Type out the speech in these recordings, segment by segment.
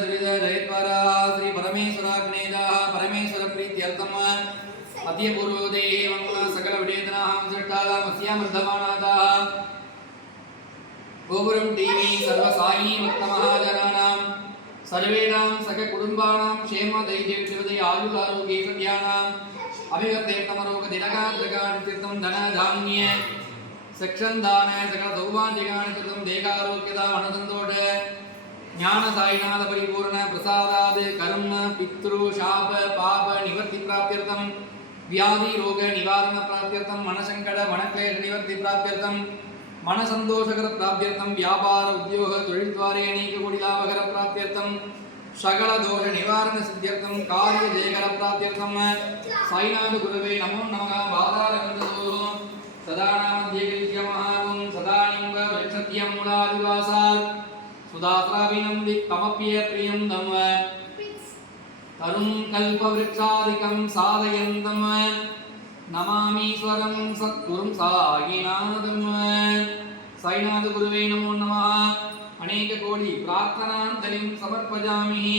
ಶ್ರೀಧರೇಶ್ವರ ಶ್ರೀ ಪರಮೇಶ್ವರಾಗ್ನೇಯ ಪರಮೇಶ್ವರ ಪ್ರೀತ್ಯರ್ಥಮ ಮಧ್ಯಪೂರ್ವೋದಯ ಸಕಲ ವಿಡೇತನಾ ಸೃಷ್ಟಾದ ಮಸ್ಯಾಮೃದ್ಧಮಾನಾದ கோபுரம் டிவி சர்வசாயி பக்த மகாஜனானாம் சர்வேணாம் சக குடும்பானாம் க்ஷேம தைரிய விடுவதை ஆயுள் சகல சௌபாந்தியகாணி தீர்த்தம் தேகாரோக்கியதா மனதந்தோட ஞானசாயிநாத பரிபூர்ண பிரசாதாது கர்ம பித்ரு சாப பாப நிவர்த்தி பிராப்தியர்த்தம். வியாதி ரோக நிவாரண பிராப்தியர்த்தம். மனசங்கட மனக்லேஷ நிவர்த்தி பிராப்தியர்த்தம். மனசந்தோஷகர பிராப்தியர்த்தம். வியாபார உத்தியோக தொழில்துவாரே நீக்க கோடி லாபகர பிராப்தியர்த்தம். சகல தோஷ நிவாரண சித்தியர்த்தம். காரிய ஜெயகர பிராப்தியர்த்தம். சாய்நாத குருவே நமோ நமக. வாதாரகந்தோகம் சதாநாமத்திய சதானிம்ப சத்தியம் முலாதிவாசாத் सुधात्राभिनं दिक्कमप्यप्रियं दम् तरुं कल्पवृक्षादिकं साधयन्तं नमामीश्वरं सद्गुरुं सायिनाथं साईनाथगुरुवे नमो नमः अनेककोटि प्रार्थनाञ्जलिं समर्पयामि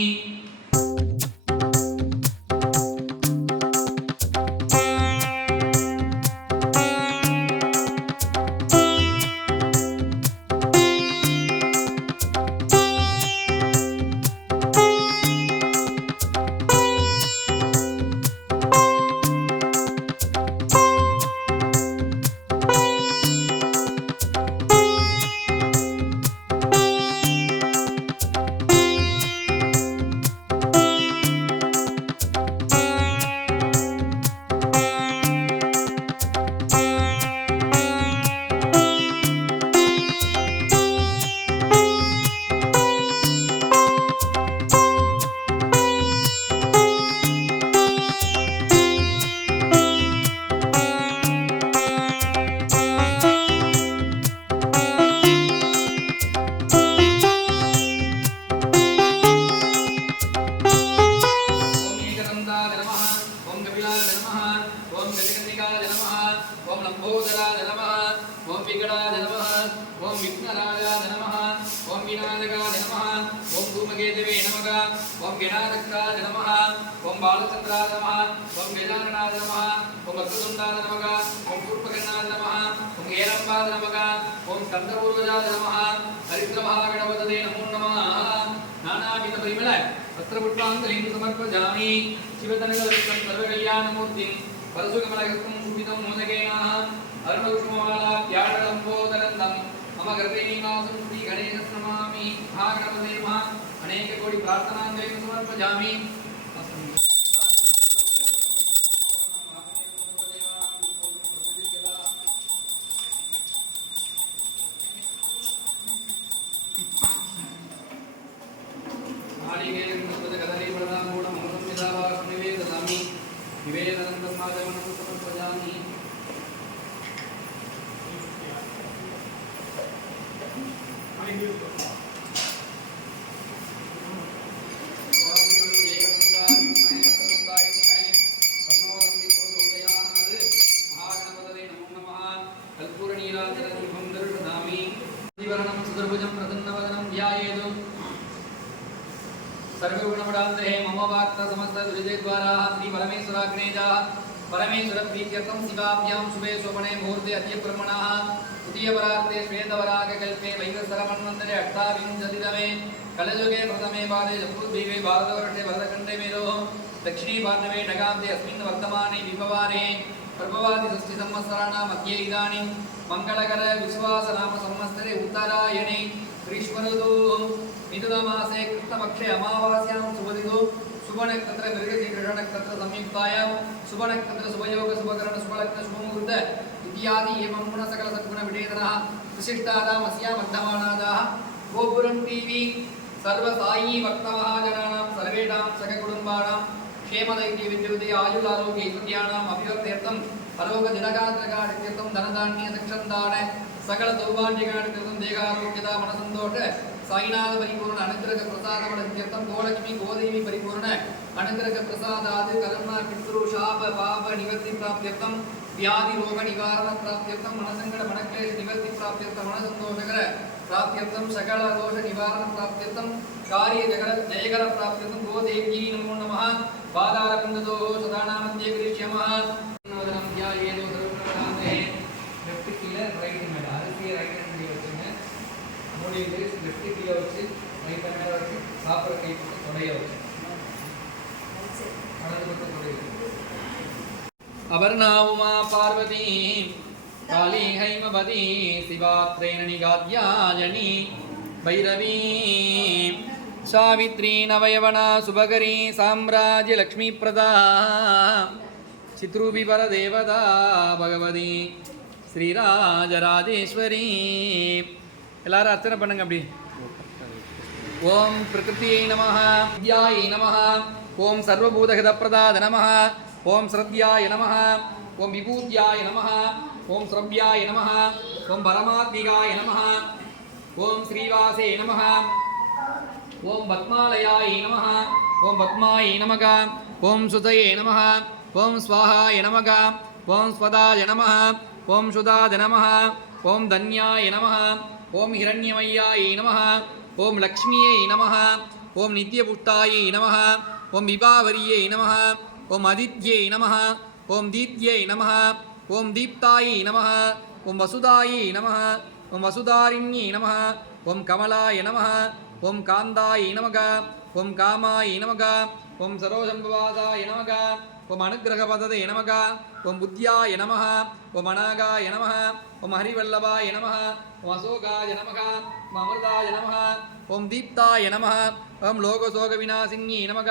ఓం విఘ్నరాజాయ నమః. ఓం వినాయకాయ నమః. ఓం భూమగేదేవే నమః. ఓం గణారక్తాయ నమః. ఓం బాలచంద్రాయ నమః. ఓం గజాననాయ నమః. ఓం అగ్రదుండాయ నమః. ఓం పూర్వగణాయ నమః. ఓం ఏరంబాయ నమః. ఓం స్కందపూర్వజాయ నమః. హరిద్రమహాగణపతదే నమో నమః. నానావిధ పరిమళ పత్రపుష్పాంతలింగ సమర్పజామి. శివతనగలవిత్తం సర్వకళ్యాణమూర్తిం பரசுகமலகத்தும் குடிதம் மூதகேனாம் அருணகுஷ்மவாலாப்யாடலம் போதரந்தம் மம கர்ப்பேணீமாசும் ஸ்ரீ கணேச நமாமி மகாகணபதே மகா. அநேக கோடி பிரார்த்தனாஞ்சலிம் சமர்ப்பஜாமி समस्त दुरिजयद्वारा श्री परमेश्वराग्नेजाः परमेश्वरप्रीत्यर्थं शिवाभ्यां शुभे शोभने मुहूर्ते अद्य ब्रह्मणः तृतीयपरार्ते श्वेतवरागकल्पे वैवस्वरमन्वन्तरे अष्टाविंशतितमे कलयुगे प्रथमे पादे जम्बूद्वीपे भारतवर्षे भरतखण्डे मेरोः दक्षिणे पाण्डवे नगान्ते अस्मिन् वर्तमाने विभवारे प्रभवादिषष्टिसंवत्सराणां मध्ये इदानीं मङ्गलकर विश्वासनाम संवत्सरे उत्तरायणे ग्रीष्मऋतुः मिथुनमासे कृष्णपक्षे अमावास्यां ಶುಭನಕ್ಷತ್ರ ಮೃಗಶೀರ್ಷ ನಕ್ಷತ್ರ ಸಂಯುಕ್ತಾಯಾಂ ಶುಭನಕ್ಷತ್ರ ಶುಭಯೋಗ ಶುಭಕರಣ ಶುಭಲಗ್ನ ಶುಭಮುಹೂರ್ತ ಇತ್ಯಾದಿ ಏಮಂಗುಣ ಸಕಲ ಸದ್ಗುಣ ವಿಡೇತನಃ ವಿಶಿಷ್ಟಾದಾಂ ಅಸ್ಯಾ ಮಧ್ಯಮಾನಾದಾಃ ಗೋಪುರಂ ಟಿವಿ ಸರ್ವಸಾಯಿ ಭಕ್ತಮಹಾಜನಾನಾಂ ಸರ್ವೇಷಾಂ ಸಹಕುಟುಂಬಾಣಾಂ ಕ್ಷೇಮದೈತಿ ವಿದ್ಯುತೆ ಆಯುರಾರೋಗ್ಯ ಐಶ್ವರ್ಯಾಣಾಂ ಅಭಿವೃದ್ಧ್ಯರ್ಥಂ ಅರೋಗ ದಿನಗಾತ್ರಗಾಡಿತ್ಯರ್ಥಂ ಧನಧಾನ್ಯ ಸಕ್ಷಂದಾನ ಸಕಲ ದೌರ್ಬಾಲ್ಯಗಾಡಿತ್ಯರ್ಥಂ ದೇಹಾರೋಗ್ಯದ ಮನಸಂತೋಷ ಸಾಯಿನಾಥ ಪರಿಪೂರ್ಣ ಅನುಗ್ರಹ ಪ್ರಸಾದ ಮಡತ್ಯರ್ಥಂ ಗೋಲಕ್ಷ್ಮಿ ಗೋದೇವಿ ಪರಿಪೂರ್ಣ ಅನುಗ್ರಹ ಪ್ರಸಾದಾದ ಕರ್ಮ ಪಿತೃ ಶಾಪ ಪಾಪ ನಿವೃತ್ತಿ ಪ್ರಾಪ್ತ್ಯರ್ಥಂ ವ್ಯಾಧಿ ರೋಗ ನಿವಾರಣ ಪ್ರಾಪ್ತ್ಯರ್ಥಂ ಮನಸಂಗಡ ಮನಕ್ಲೇಶ ನಿವೃತ್ತಿ ಪ್ರಾಪ್ತ್ಯರ್ಥ ಮನಸಂತೋಷಕರ ಪ್ರಾಪ್ತ್ಯರ್ಥಂ ಸಕಲ ದೋಷ ನಿವಾರಣ ಪ್ರಾಪ್ತ್ಯರ್ಥಂ ಕಾರ್ಯ ಜಗರ ಜಯಕರ ಪ್ರಾಪ್ತ್ಯರ್ಥಂ ಗೋದೇವ್ಯೀ ನಮೋ ನಮಃ பாதாரவிந்ததோ சதானாமத்திய கிரீஷ்யமா நோதனம்யா ஏதோ தருணவராந்தே லெஃப்ட் கீழே ரைட் மேலே அரிசியை ரைட் ஹேண்ட்லேயே வச்சுங்க மூடிட்டு லெஃப்ட் வச்சு ரைட் ஹேண்ட் வச்சு சாப்பிட்ற கை பக்கம் தொடைய வச்சு. வலது பக்கம் தொடைய அபர்ணாவுமா பார்வதி காளி ஹைமபதி சிவாத்ரேணி காத்யாயணி பைரவி சாவித்ரி நவயவனா சுபகரி சாம்ராஜ்ய லக்ஷ்மி பிரதா சித்ரூபி பரதேவதா பகவதி ஸ்ரீராஜராஜேஸ்வரி எல்லாரும் அர்ச்சனை பண்ணுங்க அப்படி ஓம் பிரகிருத்தியை நம வித்யாயை நம ஓம் சர்வபூதகிதப்பிரதாத நம ஓம் ஸ்ரத்யாய நம ஓம் விபூத்யாய நம ஓம் ஸ்ரவ்யாய நம ஓம் பரமாத்மிகாய நம ஓம் ஸ்ரீவாசே நம ஓம் பத்மாலயாய நம ஓம் பத்மாயை நமக ஓம் சுதயே நம ஓம் ஸ்வாஹாய நமக ஓம் ஸ்வதாய நம ஓம் சுதாத நம ஓம் தன்யாய நம ஓம் ஹிரண்யமையாயை நம ஓம் லக்ஷ்மியை நம ஓம் நித்யபுஷ்டாயை நம ஓம் விபாவரியை நம ஓம் அதித்யை நம ஓம் தீத்யை நம ஓம் தீப்தாயை நம ஓம் வசுதாயை நம ஓம் வசுதாரிண்யை நம ஓம் கமலாய நம ஓம் காந்தாயை நமக ஓம் காமாயை நமக ஓம் சரோஜம்பவாசாய நமக ஓம் அனுகிரகபததே நமக ஓம் புத்தியாய நம ஓம் அநாகாய நம ஓம் ஹரிவல்லபாய நம ஓம் அசோகாய நம ஓம் அமிர்தாய நம ஓம் தீப்தாய நம ஓம் லோகசோக விநாசிங்கி நமக